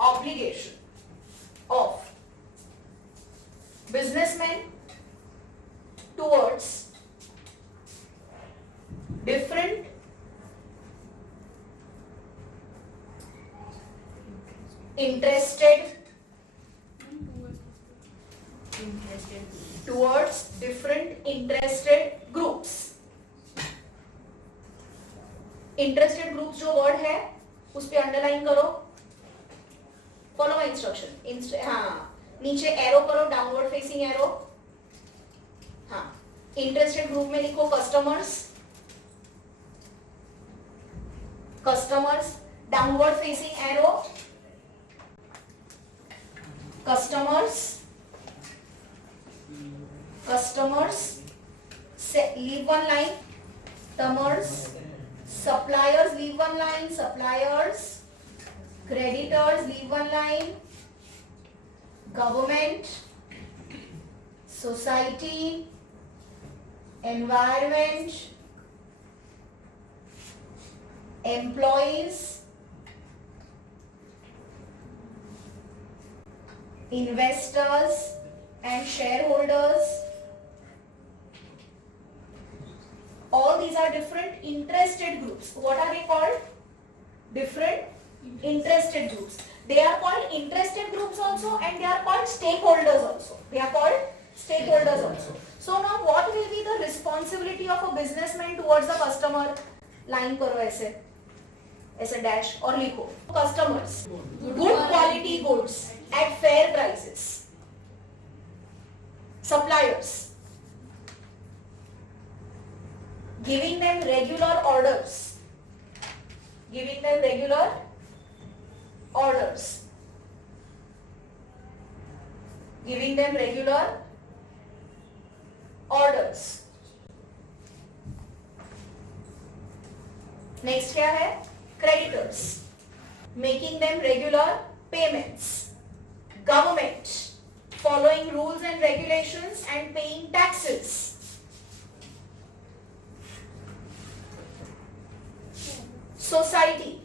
obligation of businessmen towards different interested groups. Interested groups जो word है उस पे अंडरलाइन करो, फॉलो माय इंस्ट्रक्शन. हाँ, नीचे एरो करो, डाउनवर्ड फेसिंग एरो. हाँ, इंटरेस्टेड ग्रुप में लिखो customers, downward facing arrow, customers, leave one line, customers, suppliers, leave one line, suppliers, creditors, leave one line, government, society, environment, employees, investors and shareholders. All these are different interested groups. What are they called? Different interested groups. They are called interested groups also, and they are called stakeholders also. So now what will be the responsibility of a businessman towards the customer? Line करो ऐसे dash और लिखो. Customers, good quality goods at fair prices. Suppliers, giving them regular orders. Next क्या है? Creditors, making them regular payments. Government, following rules and regulations and paying taxes. Society,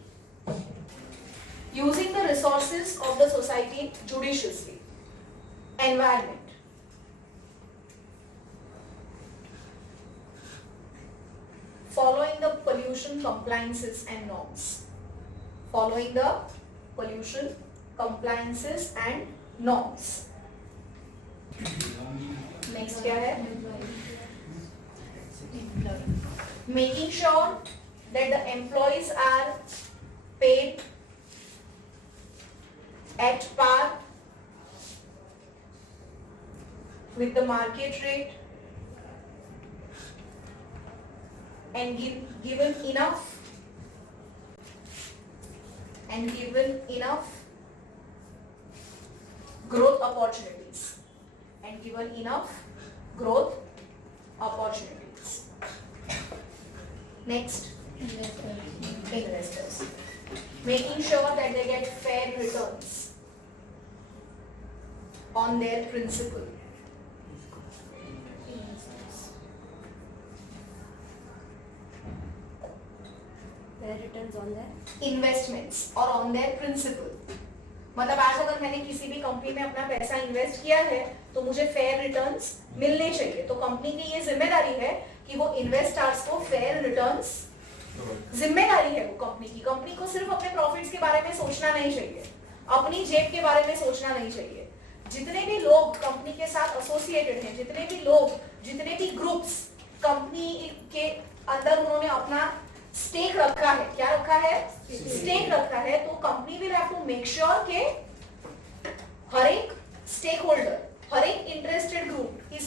using the resources of the society judiciously. Environment, following the pollution compliances and norms. Next क्या है? Making sure that the employees are paid at par with the market rate and given enough growth opportunities. Next, investors, making sure that they get fair returns on their principal. Fair returns on their investments or on their principal. मतलब आज अगर मैंने किसी भी company में अपना पैसा invest किया है तो मुझे फेयर रिटर्न्स मिलने चाहिए. तो कंपनी की ये जिम्मेदारी है कि वो इन्वेस्टर्स को फेयर रिटर्न्स, जिम्मेदारी है वो कंपनी को सिर्फ अपने प्रॉफिट्स के बारे में सोचना नहीं चाहिए, अपनी जेब के बारे में सोचना नहीं चाहिए. जितने भी लोग कंपनी के साथ एसोसिएटेड हैं, जितने भी ग्रुप्स कंपनी के अंदर उन्होंने अपना स्टेक रखा है, क्या रखा है? स्टेक रखा है. तो company will have to make sure के हर एक स्टेक होल्डर, हर एक interested group is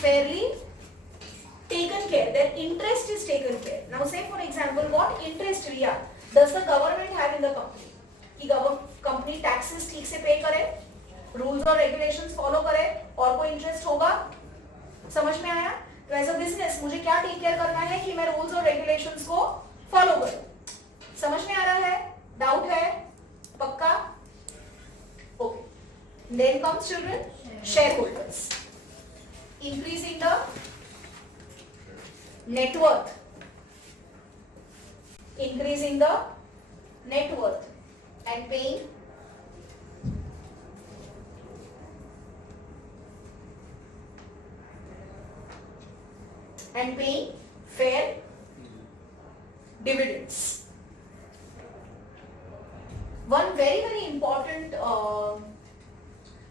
fairly taken care, their interest is taken care. Now say for example, what interest does the government have in the company? कि company taxes ठीक से पे करे, रूल्स और रेगुलेशंस फॉलो करे, और कोई इंटरेस्ट होगा? समझ में आया? तो एज अ बिजनेस मुझे क्या टेक केयर करना है कि मैं रूल्स और रेगुलेशंस को फॉलो करूं. समझ में आ रहा है? डाउट है? पक्का? Okay. Then comes children shareholders. Increasing the net worth, increasing the net worth and paying fair dividends. One very important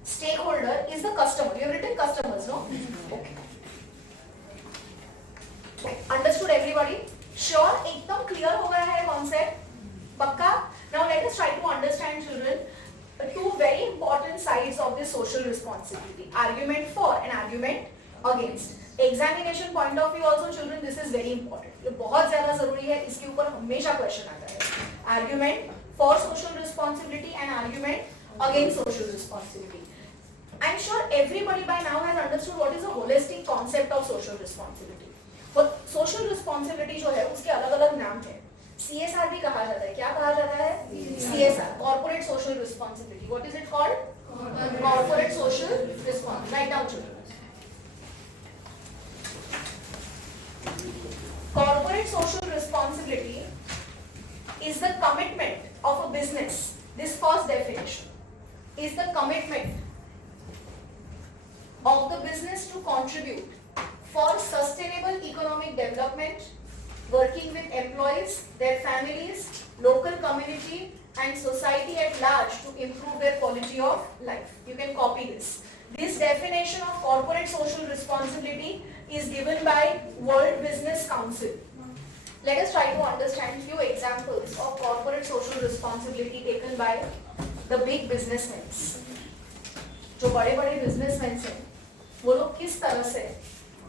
stakeholder is the customer. You have written customers, no? Okay. Understood everybody? Sure, एकदम clear हो गया है concept? पक्का? Now let us try to understand, children, two very important sides of this social responsibility. Argument for and argument against. Examination point of view also, children, this is very important. ये बहुत ज़्यादा ज़रूरी है, इसके ऊपर हमेशा question आता है. Argument for social responsibility and argument against social responsibility. I'm sure everybody by now has understood what is a holistic concept of social responsibility. But social responsibility जो है उसके अलग-अलग नाम हैं. CSR भी कहा जाता है. क्या कहा जाता है? CSR, Corporate Social Responsibility. What is it called? Corporate Social Responsibility. Write down, children. Corporate social responsibility is the commitment of a business. This first definition is the commitment of the business to contribute for sustainable economic development, working with employees, their families, local community and society at large to improve their quality of life. You can copy this. This definition of corporate social responsibility is given by World Business Council. Let us try to understand few examples of corporate social responsibility taken by the big businessmen. जो बड़े-बड़े businessmen हैं, वो लोग किस तरह से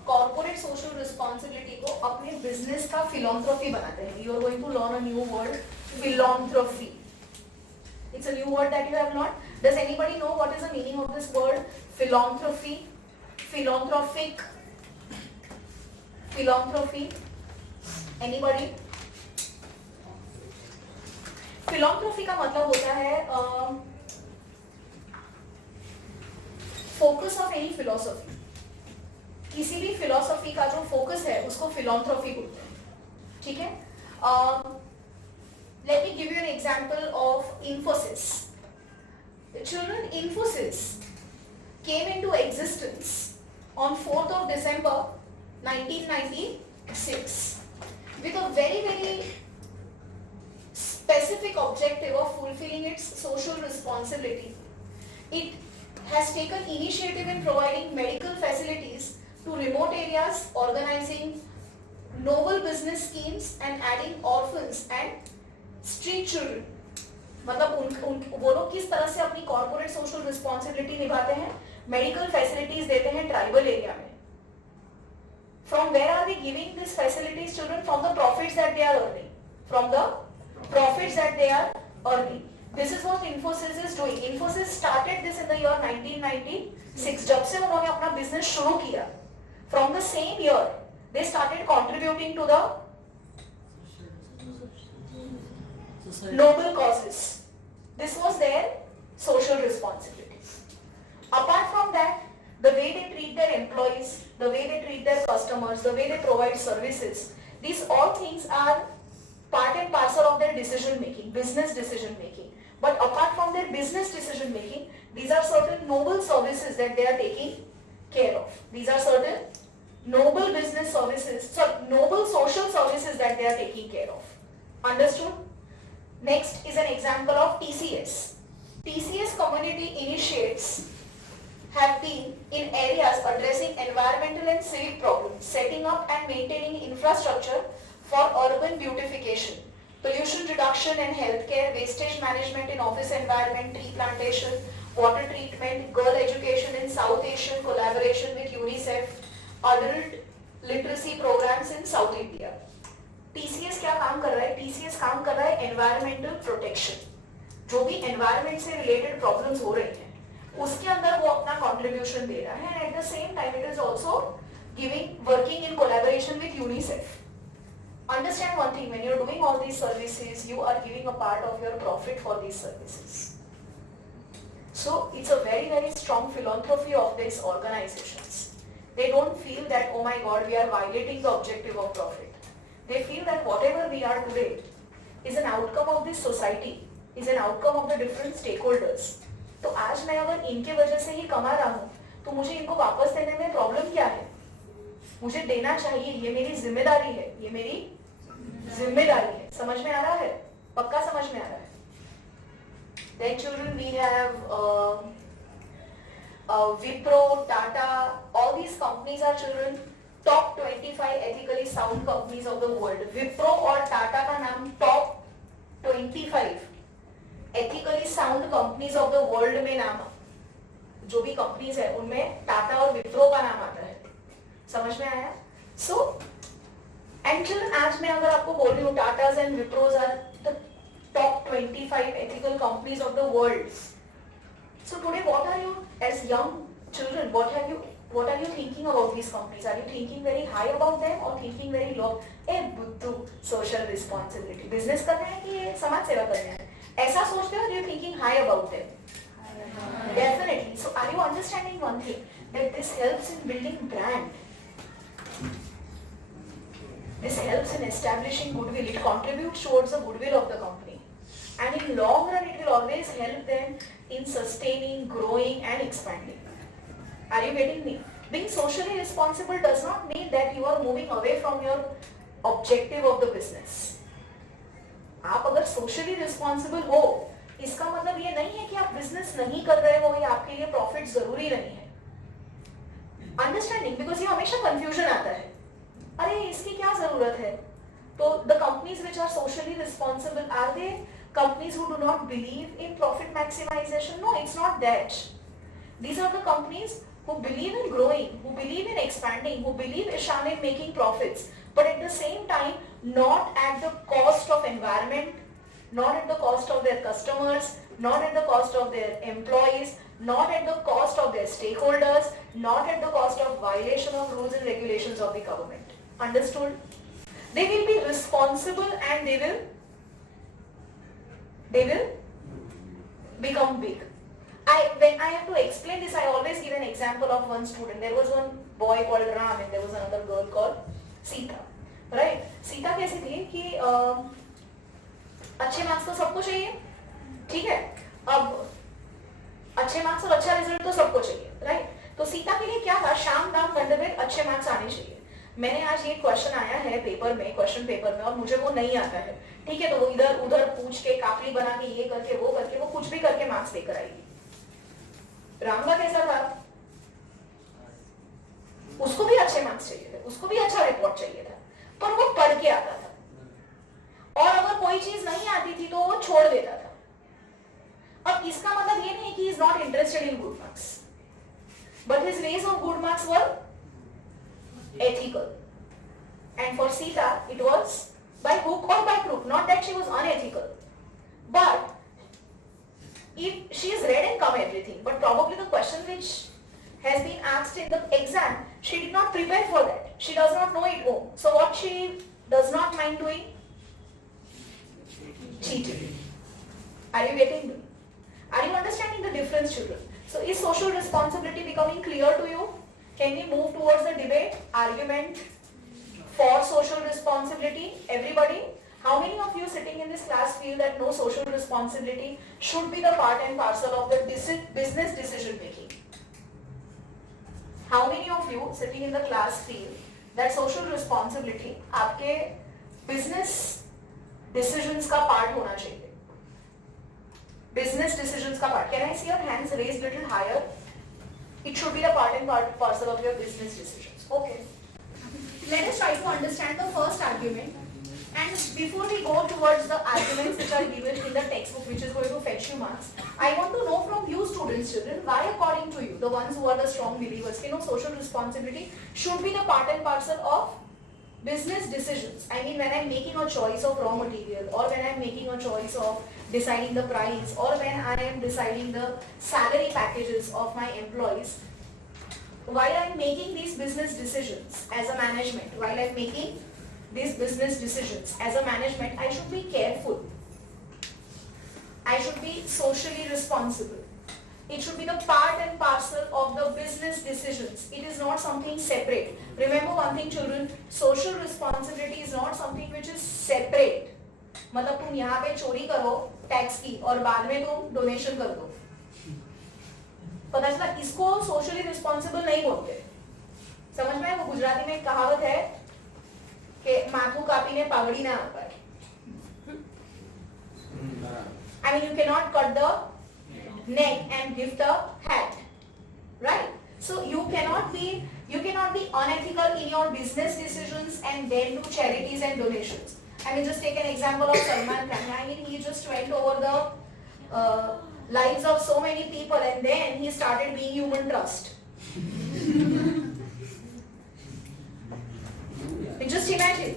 corporate social responsibility को अपने business का philanthropy बनाते हैं. You are going to learn a new word, philanthropy. It's a new word that you have learned. Does anybody know what is the meaning of this word? Philanthropy, philanthropic, philanthropy. Anybody? Philanthropy का मतलब होता है focus of any philosophy. किसी भी philosophy का जो focus है उसको philanthropy बोलते हैं. ठीक है? Let me give you an example of Infosys. Children, Infosys came into existence on 4th of December 1996 with a very specific objective of fulfilling its social responsibility. It has taken initiative in providing medical facilities to remote areas, organizing novel business schemes and adding orphans and street children. मतलब वो लोग किस तरह से अपनी corporate social responsibility निभाते हैं? Medical facilities देते हैं ट्राइबल एरिया में. From where are we giving these facilities, children? From the profits that they are earning. From the profits that they are earning. This is what Infosys is doing. Infosys started this in the year 1996. जब से उन्होंने अपना business शुरू किया, from the same year, they started contributing to the noble causes. This was their social responsibility. Apart from that, the way they treat their employees, the way they treat their customers, the way they provide services, these all things are part and parcel of their decision making, business decision making. But apart from their business decision making, these are certain noble services that they are taking care of. These are certain noble business services, noble social services that they are taking care of. Understood? Next is an example of TCS. TCS community initiates have been in areas addressing environmental and civic problems, setting up and maintaining infrastructure for urban beautification, pollution reduction and healthcare, wastage management in office environment, tree plantation, water treatment, girl education in South Asian collaboration with UNICEF, adult literacy programs in South India. TCS क्या काम कर रहा है? TCS काम कर रहा है environmental protection. जो भी environment से related problems हो रही हैं, उसके अंदर वो अपना contribution दे रहा है, and at the same time it is also working in collaboration with UNICEF. Understand one thing, when you are doing all these services, you are giving a part of your profit for these services. So it's a very strong philanthropy of these organizations. They don't feel that, oh my God, we are violating the objective of profit. They feel that whatever we are today is an outcome of this society, is an outcome of the different stakeholders. तो आज मैं अगर इनके वजह से ही कमा रहा हूँ तो मुझे इनको वापस देने में प्रॉब्लम क्या है? मुझे देना चाहिए, ये मेरी जिम्मेदारी है, ये मेरी जिम्मेदारी है. समझ में आ रहा है? पक्का समझ में आ रहा है? Then children, we have Wipro, Tata, all these companies are children top 25 ethically sound companies of the world. Wipro और Tata का नाम top 25 ethically sound companies of the world में नाम, जो भी companies है उनमें टाटा और विप्रो का नाम आता है. समझ में आया? So, and children, आज मैं अगर आपको बोल रही हूँ Tatas and Wipros are the top 25 ethical companies of the world. So today, what are you, as young children, what are you thinking about these companies? Are you thinking very high about them or thinking very low? ए बुद्धू, social responsibility. Business कर रहे हैं कि ये समाज सेवा कर रहे हैं? ऐसा सोचते हो? You thinking high about them? Definitely. So are you understanding one thing, that this helps in building brand? This helps in establishing goodwill. It contributes towards the goodwill of the company. And in long run, it will always help them in sustaining, growing and expanding. Are you getting me? Being socially responsible does not mean that you are moving away from your objective of the business. आप अगर socially responsible हो, इसका मतलब ये नहीं है कि आप business नहीं कर रहे हो या आपके लिए profit जरूरी नहीं है. Understanding, because ये हमेशा confusion आता है. अरे इसकी क्या जरूरत है? तो the companies which are socially responsible, are they companies who do not believe in profit maximization? No, it's not that. These are the companies who believe in growing, who believe in expanding, who believe Ishan in making profits, but at the same time not at the cost of environment, not at the cost of their customers, not at the cost of their employees, not at the cost of their stakeholders, not at the cost of violation of rules and regulations of the government. Understood? They will be responsible and they will become big. When I have to explain this, I always give an example of one student. There was one boy called Ram and there was another girl called Sita. Right? Sita कैसी थी कि अच्छे marks तो सबको चाहिए, ठीक है? अब अच्छे मार्क्स और अच्छा रिजल्ट तो सबको चाहिए, राइट? तो सीता के लिए क्या था? शाम दाम दंडभेद अच्छे मार्क्स आने चाहिए. मैंने आज ये क्वेश्चन आया है पेपर में, क्वेश्चन पेपर में, और मुझे वो नहीं आता है, ठीक है? तो वो इधर उधर पूछ के, काफली बना के, ये करके वो कुछ भी करके मार्क्स लेकर आएगी. राम का कैसा था? उसको भी अच्छे मार्क्स चाहिए थे, उसको भी अच्छा रिपोर्ट चाहिए था, पर वो पढ़ के आता था. और अगर कोई चीज नहीं आती थी तो वो छोड़ देता था. अब इसका मतलब ये नहीं कि he is not interested in good marks, but his ways of good marks were ethical. And for Sita, it was by hook or by crook. Not that she was unethical, but if she has read and come everything, but probably the question which has been asked in the exam, she did not prepare for that. She does not know it home. So what she does not mind doing? Cheating. Are you getting me? Are you understanding the difference, children? So is social responsibility becoming clear to you? Can we move towards the debate, argument for social responsibility? Everybody? How many of you sitting in this class feel that no, social responsibility should be the part and parcel of the business decision making? How many of you sitting in the class feel that social responsibility आपके business decisions का part होना चाहिए? Business decisions का part. Can I see your hands raised little higher? It should be the part and parcel of your business decisions. Okay. Let us try to understand the first argument. And before we go towards the arguments which are given in the textbook, which is going to fetch you marks, I want to know from you students, children, why according to you, the ones who are the strong believers, social responsibility should be the part and parcel of business decisions. I mean, when I'm making a choice of raw material, or when I'm making a choice of deciding the price, or when I am deciding the salary packages of my employees, while I'm making these business decisions as a management, while I'm making these business decisions as a management, I should be careful. I should be socially responsible. It should be the part and parcel of the business decisions. It is not something separate. Remember one thing, children, social responsibility is not something which is separate. मतलब तुम यहाँ पे चोरी करो tax की और बाद में तुम डोनेशन कर दो, पता चला इसको सोशली रिस्पॉन्सिबल नहीं बोलते। समझ में? वो गुजराती में एक कहावत है कि माथू कापीने पागड़ी ना आता है। I mean, you cannot cut the neck and give the hat, right? So you cannot be unethical in your business decisions and then do charities and donations. I mean, just take an example of Salman Khan. I mean, he just went over the lives of so many people and then he started being human trust. Just imagine.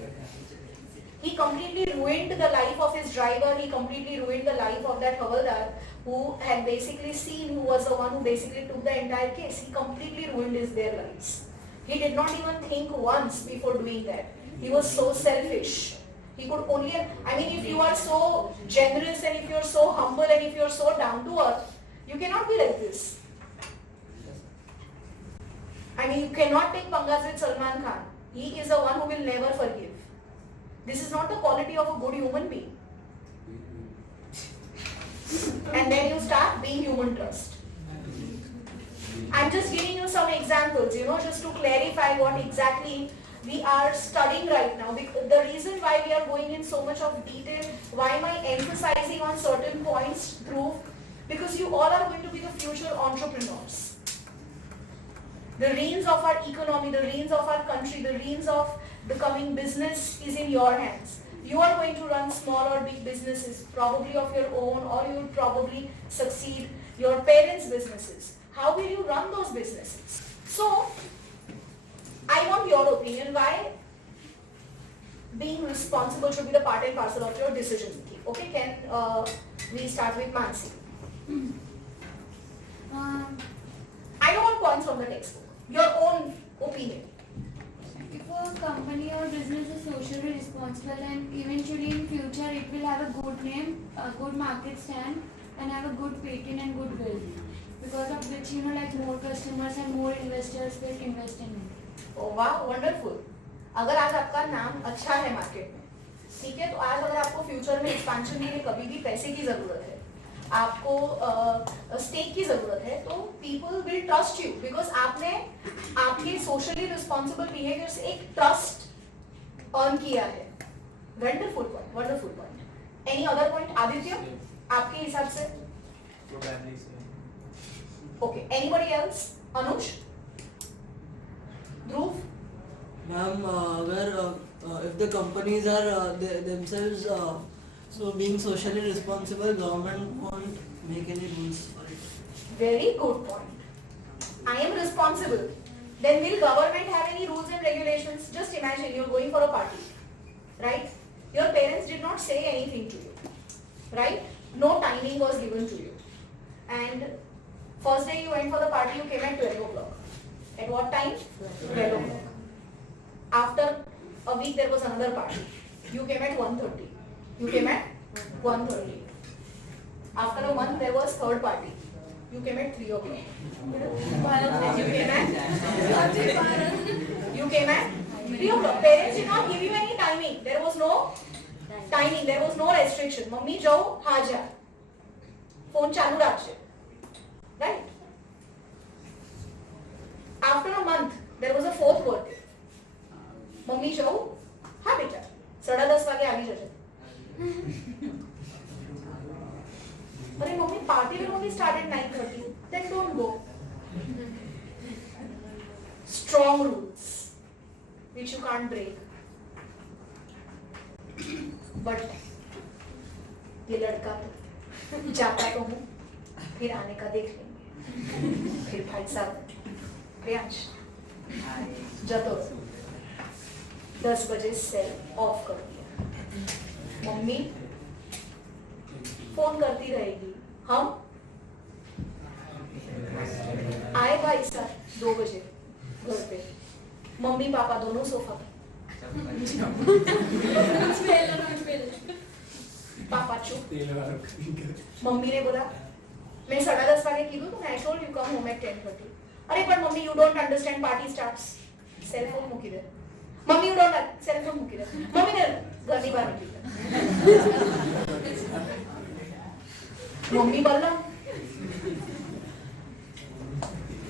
He completely ruined the life of his driver, he completely ruined the life of that Havaldar who had basically seen, who was the one who basically took the entire case. He completely ruined their lives. He did not even think once before doing that. He was so selfish. He could only, I mean, if you are so generous and if you are so humble and if you are so down to earth, you cannot be like this. I mean, you cannot take pangas with Salman Khan. He is the one who will never forgive. This is not the quality of a good human being. And then you start being human trust. I'm just giving you some examples, just to clarify what exactly we are studying right now. The reason why we are going in so much of detail, why am I emphasizing on certain points, Dhruv? Because you all are going to be the future entrepreneurs. The reins of our economy, the reins of our country, the reins of becoming business is in your hands. You are going to run small or big businesses, probably of your own, or you will probably succeed your parents' businesses. How will you run those businesses? So, I want your opinion. Why being responsible should be the part and parcel of your decision making? Okay, can we start with Mansi? I don't want points from the textbook. Your own opinion. If a company or business is socially responsible and eventually in future it will have a good name, a good market stand and have a good patent and goodwill, because of which like more customers and more investors will invest in it. Oh wow, wonderful. अगर आज आपका नाम अच्छा है market में, ठीक है, तो आज अगर आपको फ्यूचर में एक्सपेंशन के लिए कभी भी पैसे की जरूरत है, आपको स्टेक की जरूरत है, तो people will trust you because आपने आपके सोशली रिस्पॉन्सिबल बिहेवियर से एक ट्रस्ट अर्न किया है. Wonderful point, wonderful point. Any other point Aditya आपके हिसाब से? Okay, anybody else? Anuj, Dhruv? Ma'am, if the companies are themselves so being socially responsible, government won't make any rules for it. Very good point. I am responsible. Then will government have any rules and regulations? Just imagine you're going for a party, right? Your parents did not say anything to you, right? No timing was given to you. And first day you went for the party, you came at 12 o'clock. At what time? 12 o'clock. After a week there was another party. You came at 1:30. You came at 1:30. After a month there was third party. You came at 3 o'clock. You came at 3 o'clock. Parents did not give you any timing. There was no timing. There was no restriction. Mummy जाओ, हाँ जा. Phone चालू रखिए. Right? After a month there was a fourth birthday. Mummy जाओ, हाँ बेटा, 10:30 वागे आ जाए. अरे mummy party will only start at 9:30. Then don't go. Strong rules which you can't break. But ये लड़का तो जाता तो हूँ, फिर आने का देख लेंगे. फिर भाई साहब, प्रियांश, जातो 10 बजे सेल ऑफ कर दिया. मम्मी फोन करती रहेगी. हम आए भाई साहब 2 बजे घर पे. मम्मी पापा दोनों सोफा पे. पापा चुप. मम्मी ने बोला मैं 10:30 वागे कीधું તો I told you come home at 10:30. अरे पर mummy you don't understand, party starts. Cell phone મૂકી દે. मम्मी उठो ना सेल फोन મૂકી દે મમ્મી ને ઘરની બહાર નીકળી मम्मी बोला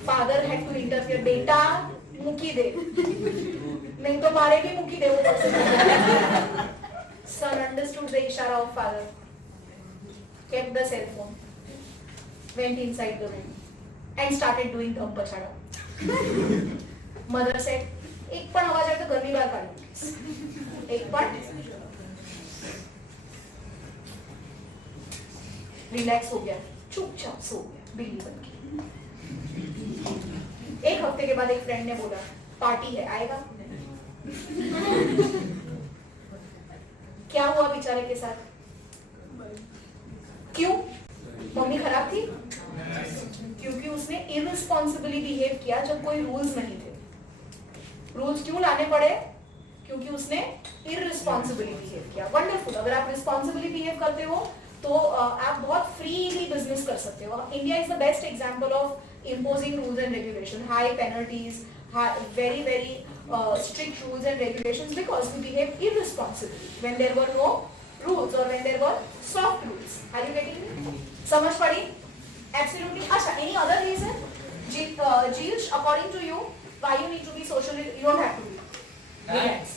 फादर हैड टू इंटरफियर बेटा मुकी दे नहीं तो मारे भी मुकी दे वो son understood the ishara of father kept the cell phone went inside the room and started doing dham pachada mother said एक पण आवाज आए तो घરની બહાર કાઢો एक पण रिलैक्स हो गया चुपचाप सो गया बिल्ली बन के एक हफ्ते के बाद एक फ्रेंड ने बोला पार्टी है आएगा क्या हुआ बेचारे के साथ क्यों मम्मी खराब थी क्योंकि उसने इररिस्पांसिबली बिहेव किया जब कोई रूल्स नहीं थे रूल्स क्यों लाने पड़े क्योंकि उसने इररिस्पांसिबली बिहेव किया वंडरफुल अगर आप रिस्पांसिबली बिहेव करते हो तो आप बहुत फ्रीली बिजनेस कर सकते हो India is the best example of imposing rules and regulations high penalties very very strict rules and regulations because we behaved irresponsibly when there were no rules or when there were soft rules are you getting me samajh padi absolutely acha any other reason Jeesh according to you why you need to be socially you don't have to be relax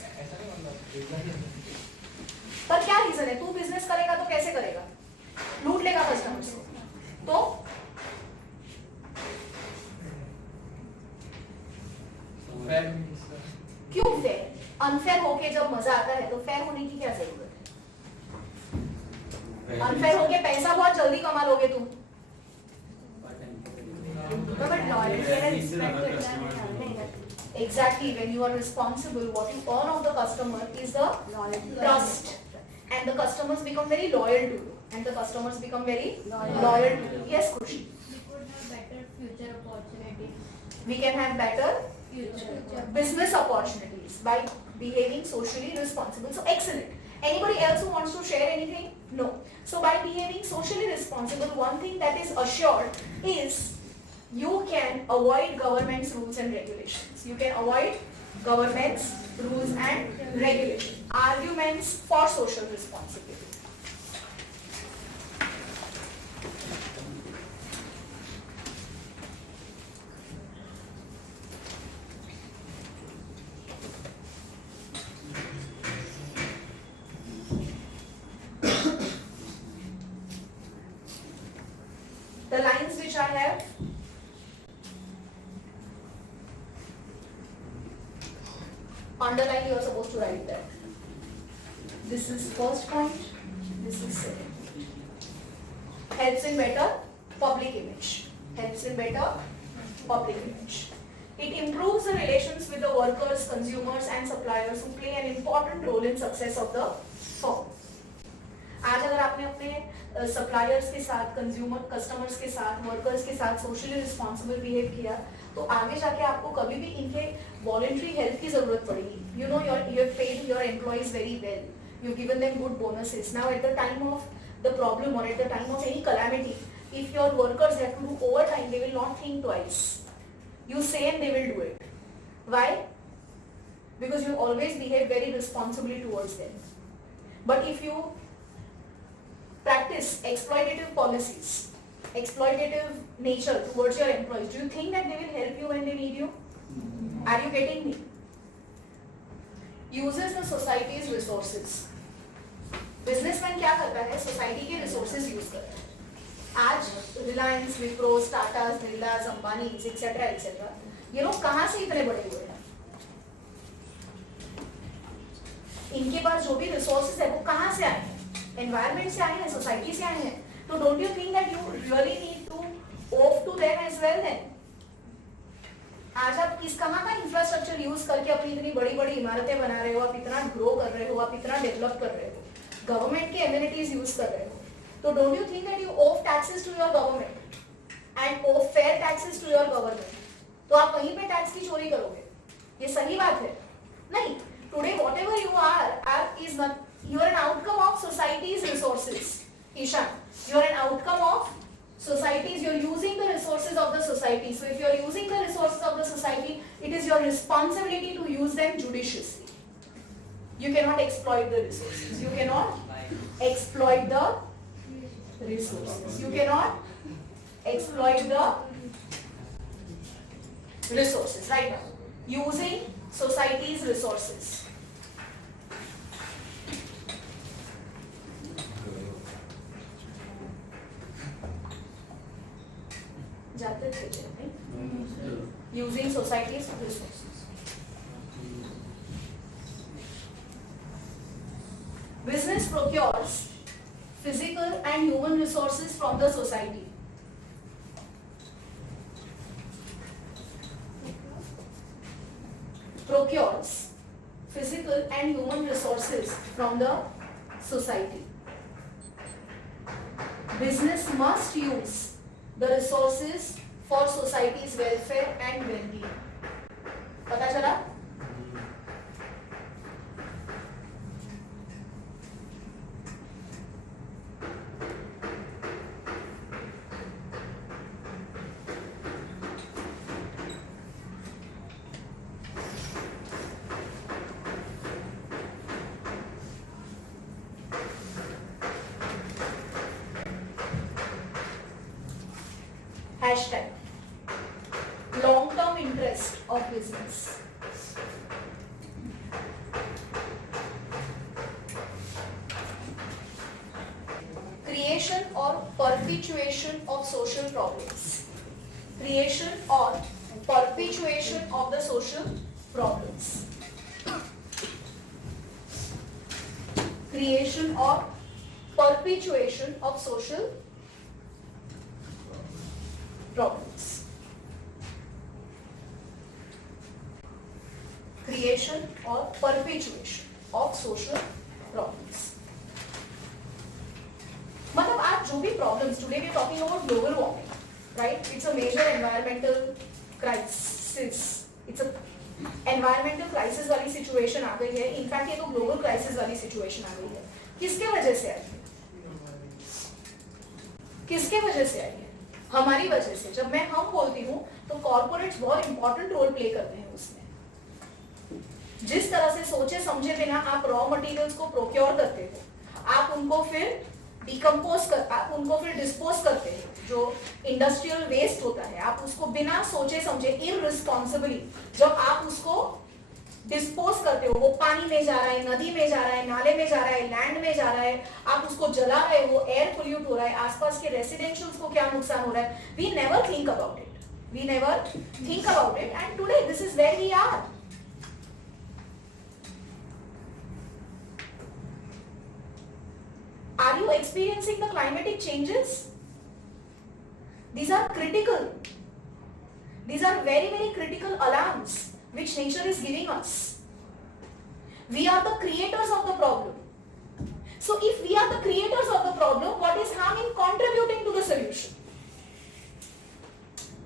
पर क्या reason है तू business करेगा तो कैसे करेगा लूट लेगा कस्टमर्स को तो क्यों फेयर अनफेयर होके जब मजा आता है तो फेयर होने की क्या जरूरत है अनफेयर होके पैसा बहुत जल्दी कमा लोगे तुम बट लॉयल्टी एंड रिस्पेक्ट तो इतना नहीं है exactly when you are responsible what you earn of the customer is the trust and the customers become very loyal to you and the customers become very loyal to you yes Khushi We could have better future opportunities. we can have better Future. business opportunities by behaving socially responsible so excellent anybody else who wants to share anything no so by behaving socially responsible one thing that is assured is you can avoid government's rules and regulations you can avoid government's rules and regulations arguments for social responsibility the lines which I have underline you are supposed to write that this is first point this is second point helps in better public image helps in better public image it improves the relations with the workers consumers and suppliers who play an important role in success of the firm आज अगर आपने अपने suppliers के साथ consumer customers के साथ workers के साथ सोशली रिस्पॉन्सिबल बिहेव किया तो आगे जाके आपको कभी भी इनके वॉलंटरी हेल्प की जरूरत पड़ेगी you know you have paid your employees very well you given them good bonuses now at the time of the problem और at the time of any calamity if your workers have to do overtime they will not think twice you say and they will do it why because you always behave very responsibly towards them but if you practice exploitative policies exploitative nature towards your employees do you think that they will help you when they need you are you getting me uses the society's resources businessman क्या करता है society के resources use करता है आज Reliance Wipro Tatas बिरलास Ambani etcetera etcetera ये लोग कहाँ से इतने बड़े हुए हैं इनके पास जो भी रिसोर्सेज है वो कहाँ से आए हैं एनवायरमेंट से आए हैं सोसाइटी से आए हैं तो don't you think that you really need to of to them as well then आज आप किस कहाँ का इंफ्रास्ट्रक्चर यूज करके अपनी इतनी बड़ी बड़ी इमारतें बना रहे हो आप इतना ग्रो कर रहे हो आप इतना डेवलप कर रहे हो गवर्नमेंट के एमिनिटीज यूज कर रहे हो So don't you think that you owe taxes to your government and owe fair taxes to your government? तो आप वहीं पे टैक्स की चोरी करोगे ये सही बात है नहीं today whatever you are is not you are an outcome of society's resources Ishan you are an outcome of Societies, you're using the resources of the society. So if you're using the resources of the society, it is your responsibility to use them judiciously. You cannot exploit the resources. You cannot exploit the resources. You cannot exploit the resources. Right now, using society's resources. Using society's resources. Business procures physical and human resources from the society. Procures physical and human resources from the society. Business must use the resources for society's welfare and well-being. पता चला? Hashtag long-term interest of business. Creation or perpetuation of social problems. Creation or perpetuation of the social problems. Creation or perpetuation of social problems. Creation or perpetuation of social problems. मतलब आज जो भी problems, today we are talking about global warming, right? It's a major environmental crisis. It's a environmental crisis वाली situation आ गई है. In fact ये तो global crisis वाली situation आ गई है. किसके वजह से आई है? किसके वजह से आई है? हमारी वजह से. जब मैं हम बोलती हूँ तो कॉर्पोरेट्स बहुत इंपॉर्टेंट रोल प्ले करते हैं उसमें. जिस तरह से सोचे समझे बिना आप रॉ मटेरियल्स को प्रोक्योर करते हो, आप उनको फिर आप उनको फिर डिस्पोज करते हो. जो इंडस्ट्रियल वेस्ट होता है आप उसको बिना सोचे समझे इररिस्पॉन्सिबली जब आप उसको डिस्पोज करते हो, वो पानी में जा रहा है, नदी में जा रहा है, नाले में जा रहा है, लैंड में जा रहा है, आप उसको जला रहे हो, एयर पोल्यूट हो रहा है, आसपास के रेसिडेंशियल्स को क्या नुकसान हो रहा है. We never think about it. We never think about it and today this is where we are. Are you experiencing the climatic changes? These are critical. These are very, very critical alarms which nature is giving us. We are the creators of the problem. So if we are the creators of the problem, what is harm in contributing to the solution?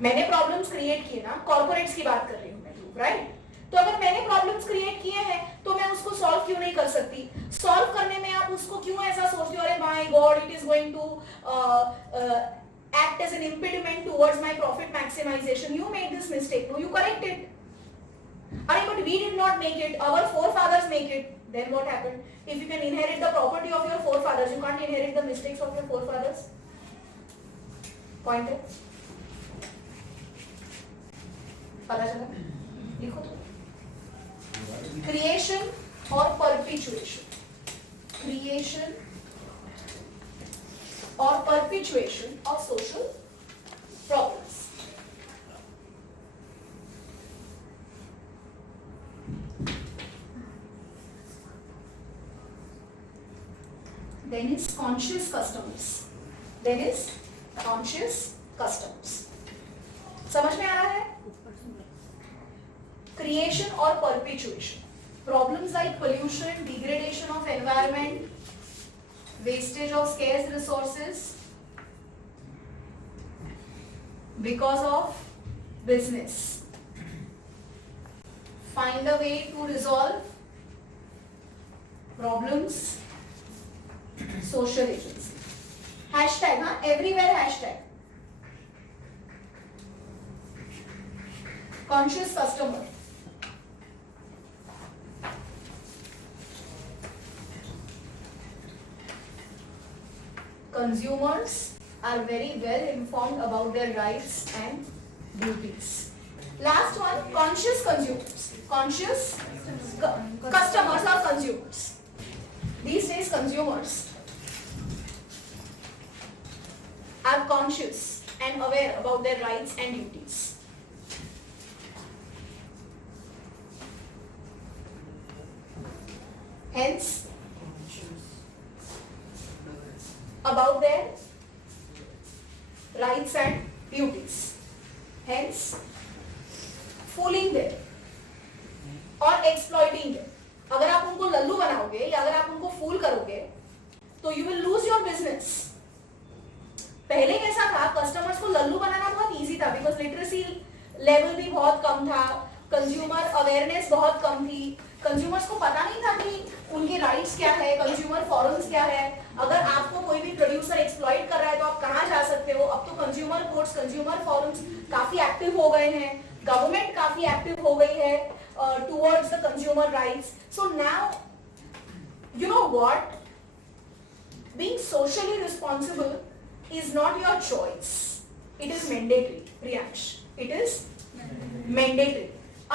मैंने problems create किए ना, corporates की बात कर रही हूँ मैं, right? तो अगर मैंने प्रॉब्लम्स क्रिएट किए हैं तो मैं उसको सॉल्व क्यों नहीं कर सकती? सॉल्व करने में आप उसको क्यों ऐसा सोचते हो, अरे my god it is going to act as an impediment towards my profit maximization. You made this mistake. No, you correct it. But we did not make it. Our forefathers make it. Then what happened? If you can inherit the property of your forefathers, you can't inherit the mistakes of your forefathers. Point है? पता चला? लिखो तो. Creation or perpetuation. Creation or perpetuation of social problems. Then is conscious customers. Then is conscious customers. समझ में आ रहा है? Creation or perpetuation. Problems like pollution, degradation of environment, wastage of scarce resources because of business. Find a way to resolve problems. Social agency. Hashtag, everywhere hashtag. conscious customer. Consumers are very well informed about their rights and duties. Last one, conscious consumers. Conscious customers or consumers. These days consumers are conscious and aware about their rights and duties. Hence, about their rights and duties. Hence, fooling them or exploiting them. अगर आप उनको लल्लू बनाओगे या अगर आप उनको फूल करोगे तो you will lose your business. पहले कैसा था, कस्टमर्स को लल्लू बनाना बहुत इजी था बिकॉज लिटरेसी लेवल भी बहुत कम था, कंज्यूमर अवेयरनेस बहुत कम थी, कंज्यूमर्स को पता नहीं था कि उनके राइट्स क्या है, कंज्यूमर फॉरम्स क्या है, अगर आपको कोई भी प्रोड्यूसर एक्सप्लॉइट कर रहा है तो आप कहाँ जा सकते हो. अब तो कंज्यूमर कोर्ट्स, कंज्यूमर फॉरम्स काफी एक्टिव हो गए हैं, गवर्नमेंट काफी एक्टिव हो गई है towards the consumer rights. So now you know what, being socially responsible is not your choice, it is mandatory. Priyansh, it is mandatory.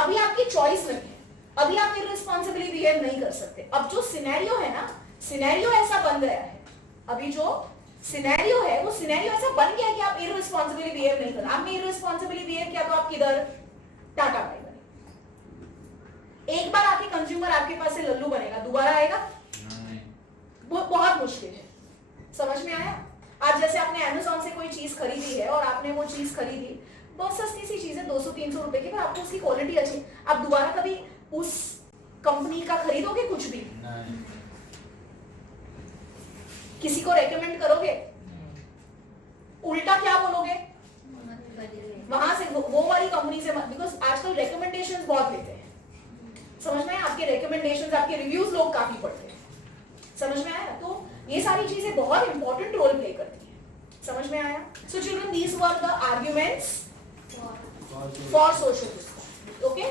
अभी आपकी चॉइस नहीं है, अभी आप irresponsibly बिहेव नहीं कर सकते. अब जो सिनेरियो है ना, सिनेरियो ऐसा बन गया है, अभी जो सिनेरियो है वो सिनेरियो ऐसा बन गया है कि आप irresponsibly बिहेव नहीं कर. आपने irresponsibly बिहेव किया तो आप किधर, टाटा बाय बाय. एक बार आके कंज्यूमर आपके पास से लल्लू बनेगा, दोबारा आएगा वो बहुत मुश्किल है. समझ में आया? आज जैसे आपने Amazon से कोई चीज खरीदी है और आपने वो चीज खरीदी, बहुत सस्ती सी चीज है 200-300 रुपए की, पर आपको उसकी क्वालिटी अच्छी, आप दोबारा कभी उस कंपनी का खरीदोगे कुछ भी? किसी को रेकमेंड करोगे? उल्टा क्या बोलोगे? वहां से वो वाली कंपनी से मत, बिकॉज आजकल रेकमेंडेशंस बहुत लेते हैं. समझ में आया? आपके रेकमेंडेशंस, आपके रिव्यूज लोग काफी पढ़ते हैं. समझ में आया? तो ये सारी चीजें बहुत इंपॉर्टेंट रोल प्ले करती हैं. समझ में आया? So children, these were the arguments for social responsibility. Okay.